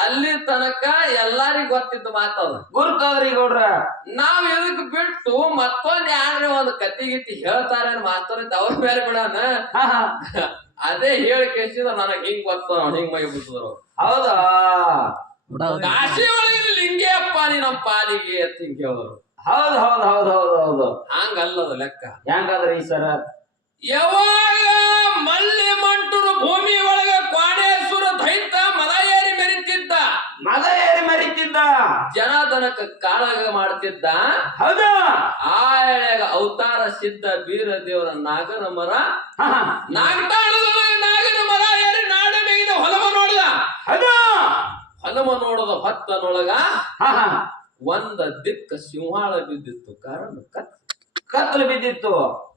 ಅಲ್ಲಿ ತನಕ ಎಲ್ಲಾರಿಗೂ ಗೊತ್ತಿದ್ದ ಮಾತದ ಗುರುತಾದ್ರಿ ಗೌಡ್ರ. ನಾವ್ ಇದಕ್ ಬಿಟ್ಟು ಮತ್ತೊಂದ್ ಯಾರ ಒಂದ್ ಕತ್ತಿ ಗಿತ್ತಿ ಹೇಳ್ತಾರ ಮಾತಾಡಿದ ಅವ್ರ ಮೇಲೆ ಬಿಡಾನ ಅದೇ ಹೇಳಿ ಕೇಳಿಸಿದ ನನಗ್ ಹಿಂಗ್ ಗೊತ್ತ ಹಿಂಗ್ ಮೈ ಬಿಟ್ಟಿದ್ರು. ಹೌದಾ ಕಾಶಿ ಒಳಗಿನ ಲಿಂಗೆ ಅಪ್ಪ ನೀ ನಮ್ ಪಾಲಿಗೆ ಅಂತ ಹಿಂಗ್ ಕೇಳಿದ್ರು. ಹೌದ್ ಹೌದ್ ಹೌದ್ ಹೌದ್ ಹೌದು. ಹಂಗಲ್ಲದ ಲೆಕ್ಕ. ಹೆಂಗಾದ್ರಿ ಸರ? ಯಾವಾಗ ಮಲ್ಲಿ ಮಂಟೂರು ಭೂಮಿ ಒಳಗ ಕ್ವಾಡೇಶ್ವರ ದೈತ ಮದ ಏರಿ ಮೆರಿತಿದ್ದ, ಮದ ಏರಿ ಮರಿತಿದ್ದ, ಜನದನಕ ಕಾಳಗ ಮಾಡ್ತಿದ್ದ. ಹೌದಾ ಆ ಎಳೆಗ ಅವತಾರ ಸಿದ್ಧ ಬೀರ ದೇವರ ನಾಗರ ಮರ ನಾಗತಾಳದೊಳಗ ನಾಗರ ಮರ ಏರಿ ನಾಡ ಮೇಗಿದ ಹೊಲವ ನೋಡಿದ. ಹೊಲವ ನೋಡದ ಹೊತ್ತನೊಳಗ ಒಂದ ದಿಕ್ಕ ಸಿಂಹಾಳ ಬಿದ್ದಿತ್ತು. ಕಾರಣ ಕತ್ತಲು ಬಿದ್ದಿತ್ತು.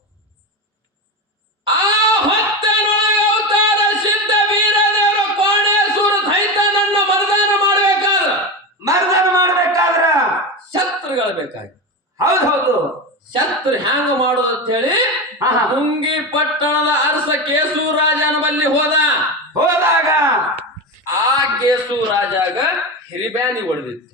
ಆ ಹೊತ್ತನೊಳಗ ಅವತಾರ ಸಿದ್ಧ ಬೀರ ದೇವರ ಕ್ವಾಡೇಶ್ವರ ದೈತನನ್ನ ಮರ್ದಾನ ಮಾಡ್ಬೇಕಾದ್ರ ಶಸ್ತ್ರಗಳು ಬೇಕಾಗಿ. ಹೌದ್ ಹೌದು. ಶಸ್ತ್ರ ಹ್ಯಾಂಗ ಮಾಡೋದು ಅಂತ ಹೇಳಿ ಮುಂಗಿ ಪಟ್ಟಣದ ಅರಸ ಕೇಸು ರಾಜನ ಬಲ್ಲಿ ಹೋದಾಗ ಆ ಕೇಸು ರಾಜಾಗ ಹಿರಿಬ್ಯಾನಿ ಹೊಡೆದಿತ್ತು.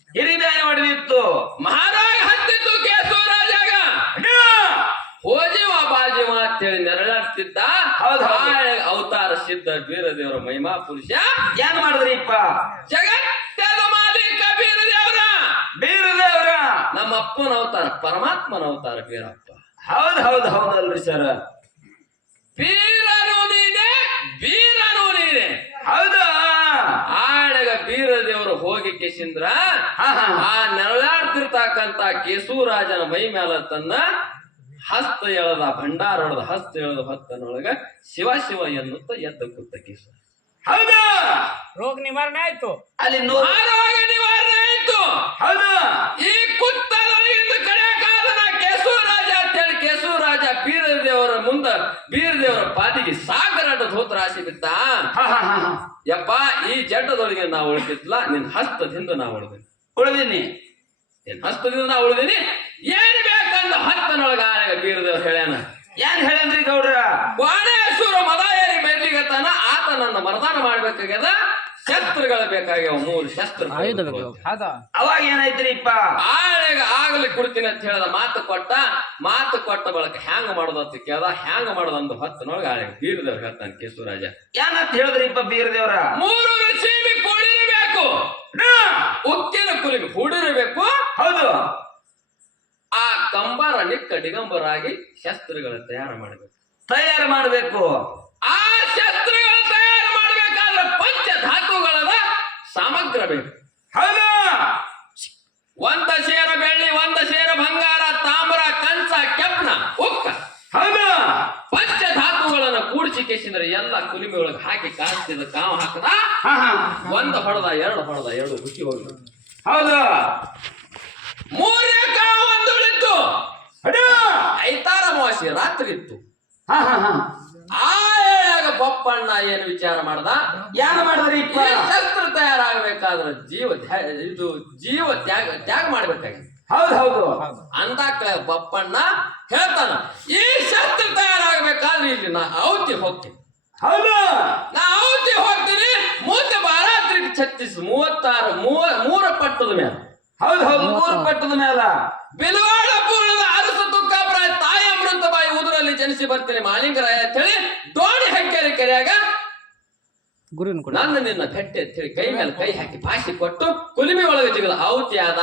ಮಹಾರಾಜ ಹತ್ತಿತ್ತು ಕೇಸು ರಾಜಾಗ. ಹೋಜಿವ ಬಾಜಿವ ಅಂತ ಹೇಳಿ ನೆರಳಾಡ್ತಿದ್ದ. ಅವತಾರ ಸಿದ್ಧ ಬೀರ ದೇವರ ಮಹಿಮಾ ಪುರುಷ ಏನ್ ಮಾಡಿದ್ರಿಪ್ಪ? ಜಗತ್ತದ ಮಾಲೀಕ ಬೀರ ದೇವರ ನಮ್ಮ ಅಪ್ಪನ ಅವತಾರ, ಪರಮಾತ್ಮನ ಅವತಾರ ಬೀರಪ್ಪ. ಹೌದ್ ಹೌದ್ ಹೌದಲ್ರಿ ಸರ್. ಬೀರನು ನೀನೆ, ಬೀರನು ನೀನೆ. ಹೌದಾ ಆಳೆಗ ಬೀರ ದೇವರು ಹೋಗಿ ಕೇಸಿಂದ್ರ ಆ ನೆರಳಾಡ್ತಿರ್ತಕ್ಕಂತ ಕೇಸೂರಾಜನ ಮೈ ಮೇಲೆ ತನ್ನ ಹಸ್ತ ಎಳದ ಭಂಡಾರ ಹೊಡೆದ ಹಸ್ತ ಎಳದ ಹೊತ್ತನೊಳಗ ಶಿವ ಶಿವ ಎನ್ನುತ್ತ ಎದ್ದ ಕೂತ ಕೇಸ. ಹೌದಾ ರೋಗ ನಿವಾರಣೆ ಆಯ್ತು. ಅಲ್ಲಿ ರೋಗ ನಿವಾರಣೆ ಆಯ್ತು. ಹೌದಾ ಈ ಕುತ್ತದೊಳಗಿಂದ ಕಡೆಯಾಕಾದನ ಕೇಸೂರಾಜ ಅಂತೇಳಿ ಕೇಸೂರಾಜ ಬೀರ ದೇವರ ಮುಂದ ಬೀರ ದೇವರ ಪಾದಿಗೆ ಸಾಗರ ಧೋತ್ರಾಶಿ ಬಿದ್ದ. ಯಪ್ಪ ಈ ಜಡ್ಡದೊಳಗೆ ನಾ ಉಳಿದಿದ್ಲ, ನಿನ್ ಹಸ್ತದಿಂದ ನಾ ಉಳಿದೀನಿ, ನಿನ್ ಹಸ್ತದಿಂದ ನಾ ಉಳಿದೀನಿ. ಏನ್ ಬೇಕಂದ ಹತ್ತನೊಳಗ ಬೀರ ದೇವ್ರ ಹೇಳ್ಯಾನ. ಏನ್ ಹೇಳನ್ರಿ ಗೌಡ್ರ? ಕ್ವಾಡೇಶ್ವರ ಮದ ಏರಿ ಮೆರ್ಲಿಗತ್ತಾನ, ಆತ ನನ್ನ ಮರದಾನ ಮಾಡ್ಬೇಕಾಗ್ಯದ. ಶಸ್ತ್ರಗಳು ಬೇಕಾಗ್ಯಾವ, 3 ಶಸ್ತ್ರ. ಅವಾಗ ಏನಾಯ್ತ್ರಿಪ್ಪ? ಆಳೆಗ ಆಗಲಿ ಕೊಡ್ತೀನಿ ಅಂತ ಹೇಳ್ದ. ಮಾತು ಕೊಟ್ಟ ಬಳಕ ಹ್ಯಾಂಗ ಮಾಡೋದು ಅಂತ ಕೇಳ್ದ. ಹ್ಯಾಂಗ ಮಾಡೋದಂದು ಹೊತ್ತನೊಳಗ ಆಳೆಗ ಬೀರದೇವ್ರ ಹೇಳ್ತಾನೆ ಕೇಸೂರಾಜ. ಏನಂತ ಹೇಳಿದ್ರಿಪ್ಪ ಬೀರ ದೇವ್ರ? 3 ಸೀಮಿ ಕೂಡಿರಬೇಕು, ಉಕ್ಕಿನ ಕುಲಿಗೆ ಹೂಡಿರಬೇಕು. ಹೌದು. ಆ ಕಂಬಾರ ನಿಕ್ಕ ಡಿಗಂಬರಾಗಿ ಶಸ್ತ್ರಗಳ ತಯಾರು ಮಾಡಬೇಕು. ಆ ಶಸ್ತ್ರಗಳ ತಯಾರು ಮಾಡಬೇಕಾದ್ರೆ ಪಂಚಧಾತುಗಳ ಸಾಮಗ್ರ ಬೇಕು. ಹೌದು. 1 ಸೇರ ಬೆಳ್ಳಿ, 1 ಸೇರ ಬಂಗಾರ, ತಾಮ್ರ, ಕಂಚ, ಕೆಪ್ನ, ಉಕ್ಕ. ಹೌದು. ಪಂಚಧಾತುಗಳನ್ನ ಕೂಡಿಸಿ ಕೇಸಿದ್ರೆ ಎಲ್ಲ ಕುಲಿಮೆ ಒಳಗೆ ಹಾಕಿ ಕಾಣಿಸ್ತಿದ್ದ. ಕಾವು ಹಾಕದ 1 ಹೊಡೆದ 2 ಹೊಡೆದ 2 ಹುಟ್ಟಿ ಹೋಗಿ. ಹೌದು. 3ನೇ ಕಾವು 1 ಉಳಿತು. ಐತಾರ ಅಮಾವಾಸ್ಯೆ ರಾತ್ರಿ ಇತ್ತು. ಆಗ ಬಪ್ಪಣ್ಣ ಏನು ವಿಚಾರ ಮಾಡ್ದ? ಏನು ಮಾಡಿದ್ರಿ? ಶಸ್ತ್ರ ತಯಾರಾಗಬೇಕಾದ್ರೆ ಜೀವ ತ್ಯಾಗ ಮಾಡ್ಬೇಕಾಗಿ. ಹೌದು ಹೌದು. ಅಂದಾಕ ಬಪ್ಪಣ್ಣ ಹೇಳ್ತಾನ, ಈ ಶಸ್ತ್ರ ತಯಾರಾಗಬೇಕಾದ್ರೆ ಇಲ್ಲಿ ನಾ ಔತಿ ಹೋಗ್ತೀನಿ. ಹೌದು. ನಾ ಔತಿ ಹೋಗ್ತೀನಿ. ಮುಂದೆ ಬಾರಾತ್ರಿ 3 ಪಟ್ಟದ ಮೇಲೆ. ಹೌದು ಹೌದು. 3 ಪಟ್ಟದ ಮೇಲ ಬಿಲವಾಡಪುರದ ಅರಸ ತುಕ್ಕಾಪುರಾಯ ತಾಯಿ ಅಮೃತಬಾಯಿ ಊರಲ್ಲಿ ಜನಿಸಿ ಬರ್ತೀನಿ ಮಾಲಿಂಗರಾಯ ಅಂತ ಹೇಳಿ ದೋಣಿ ಹಾಕ್ಯಾರಿ ಕೆರೆಯಾಗ. ನನ್ನ ನಿನ್ನ ಕಟ್ಟೆ ಅಂತ ಹೇಳಿ ಕೈ ಮೇಲೆ ಕೈ ಹಾಕಿ ಭಾಷೆ ಕೊಟ್ಟು ಕುಲಿಮೆ ಒಳಗೆ ಜಿಗದ ಆಹುತಿ ಆದ.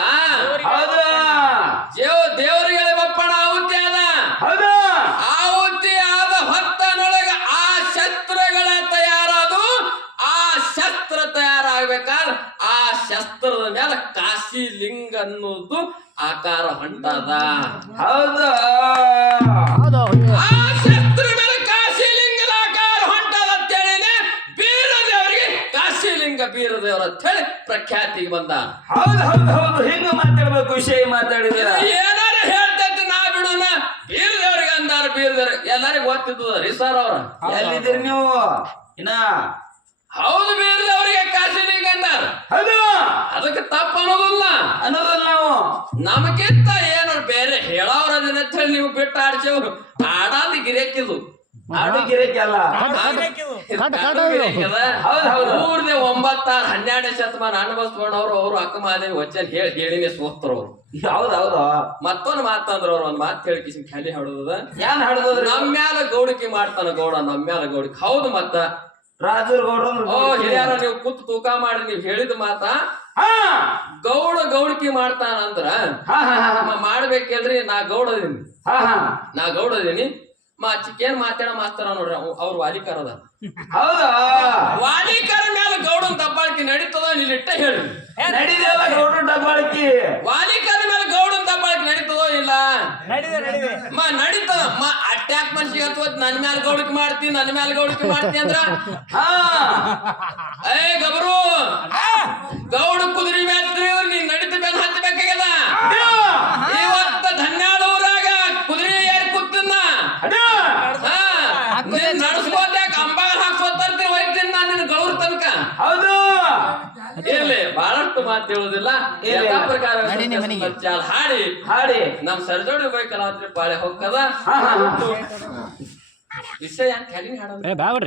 ದೇವರಿಗೆ ಬಪ್ಪಣ ಆಹುತಿ ಆದ. ಆಹುತಿ ಆದ ಹೊತ್ತನೊಳಗ ಆ ಶಸ್ತ್ರಗಳ ತಯಾರಾದು. ಆ ಶಸ್ತ್ರ ತಯಾರಾಗಬೇಕಾದ್ರೆ ಆ ಶಸ್ತ್ರದ ಮೇಲೆ ಕಾಶಿ ಲಿಂಗ ಅನ್ನೋದು ಆಕಾರ ಹೊಂಟದ. ಹೌದು. ಆ ಶಸ್ತ್ರ ಮೇಲೆ ಕಾಶಿ ಲಿಂಗದ ಆಕಾರ ಹೊಂಟದ ಅಂತೇಳಿ ಬೀರ ದೇವರಿಗೆ ಕಾಶಿಲಿಂಗ ಬೀರ ದೇವರ ಅಂತ ಹೇಳಿ ಪ್ರಖ್ಯಾತಿಗೆ ಬಂದ. ಹೌದು ಹೌದು ಹೌದು. ಹಿಂಗ ಮಾತಾಡ್ಬೇಕು, ವಿಷಯ ಮಾತಾಡಿದ. ಏನಾರ ಹೇಳ್ತೈತಿ ನಾ ಬಿಡುನ. ಬೀರ ದೇವರಿಗೆ ಅಂದಾರ. ಬೀರ ದೇವ್ರ ಎಲ್ಲರಿಗೂ ಗೊತ್ತಿದ್ದರಿ ಸರ್. ಅವ್ರ ಎಲ್ಲಿದ್ದೀರಿ ನೀವು? ಇನ್ನ ಹೌದು, ಬೀರ ದೇವರಿಗೆ ಕಾಶಿಲಿಂಗ ಅಂದಾರ. ಹೌದು. ಅದಕ್ಕೆ ತಪ್ಪ ಅನ್ನೋದಿಲ್ಲ ನಾವು. ನಮಗಿಂತ ಏನಾರು ಬೇರೆ ಹೇಳೋರ ನೀವು ಬಿಟ್ಟು ಆಡ್ಸೇವ್. ಆಡಾದ ಗಿರೇಕಿದು ಆಡು ಗಿರಕಿ ಅಲ್ಲ. ಹೌದ್ ಹೌದು. ಊರ್ದೆ 9, 12 ಶತಮಾನ ಅನುಭವಿಸ್ಕೊಂಡವ್ರು ಅವ್ರು ಅಕ್ಕಮಹಾದೇವಿ ವಚನ ಹೇಳಿನೇ ಸೋತ್ರು ಅವ್ರು. ಹೌದೌದು. ಮತ್ತೊಂದು ಮಾತಂದ್ರ ಅವ್ರು ಒಂದ್ ಮಾತು ಹೇಳಿ ಕಿಸಿನ್ ಖಾಲಿ ಹಾಡುದ ಏನ್ ಹಾಡುದ್ರಿ? ನಮ್ಮ್ಯಾಲ ಗೌಡಿಕೆ ಮಾಡ್ತಾನ ಗೌಡ, ನಮ್ಮ್ಯಾಲ ಗೌಡಿಕೆ. ಹೌದು ಮತ್ತ ರಾಜೂರ್ ಗೌಡ್ರ ಓ ಹಿರಿಯಾರ ನೀವು ಕೂತು ತೂಕ ಮಾಡಿ ನೀವ್ ಹೇಳಿದ ಮಾತ ಗೌಡಿಕೆ ಮಾಡ್ತಾನ ಅಂದ್ರ ಮಾಡ್ಬೇಕಲ್ರಿ. ನಾ ಗೌಡ ಅದೀನಿ, ನಾ ಗೌಡ ಅದೀನಿ. ಚಿಕ್ಕೇನ್ ಮಾತಾಡ ಮಾಸ್ತಾರ ನೋಡ್ರಿ ಅವ್ರ ವಾಲಿಕಾರ ಅದ. ಹೌದಾ? ವಾಲಿಕಾರ ಮ್ಯಾಲ ಗೌಡನ್ ದಬ್ಬಾಳಿಕೆ ನಡೀತದ ಇಲ್ಲಿಟ್ಟ ಹೇಳಿ. ನಡೀದಲ್ಲ ಗೌಡ್ರ ಡಬ್ಬಾಳಿಕೆ. ವಾಲಿಕಾರ ಮೇಲೆ ಗೌಡನ್ ದಬ್ಬಾಳಿಕೆ ನಡೀತದೋ ಇಲ್ಲ? ನಡೀತದ. ಅಟ್ಯಾಕ್ ಮನ್ಸಿಗೆ ಹತ್ವತ್ ನನ್ ಮ್ಯಾಲ ಗೌಡಿಕೆ ಮಾಡ್ತೀನಿ, ನನ್ ಮ್ಯಾಲ ಗೌಡಿಕೆ ಮಾಡ್ತೀನಿ ಅಂದ್ರ ಏ ಗಬರು ಗೌಡ ಕುದುರೆ ಮ್ಯಾತ್ರಿ ನೀನ್ ನಡೀತ ಮೇಲೆ ಹತ್ತಬೇಕಾಗ್ಯದ. ಇವತ್ತ ಧನ್ಯಾಳ ಊರಾಗ ಕುದುರೆ ಏರ್ ಕೂತಿನ ನಡ್ಸ್ಕೋದ್ಯಾಕ ಅಂಬಾಗ ಹಾಕ್ಸೋತರ್ತೀನಿ ಒಯ್ತೀನಿ ನಾನು ನಿನ್ ಗೌರ ತನಕ. ಹೌದು. ಇರ್ಲಿ ಬಹಳಷ್ಟು ಮಾತು ಹೇಳುದಿಲ್ಲ. ಎಲ್ಲಾ ಪ್ರಕಾರ ಹಾಡಿ ಹಾಡಿ ನಮ್ ಸರ್ಜೋಡಿ ಬೈಕಲ್ಲ ಪಾಳೆ ಹೋಗ್ತದ ವಿಷಯ ಖಾಲಿ ಹಾಡೋದು.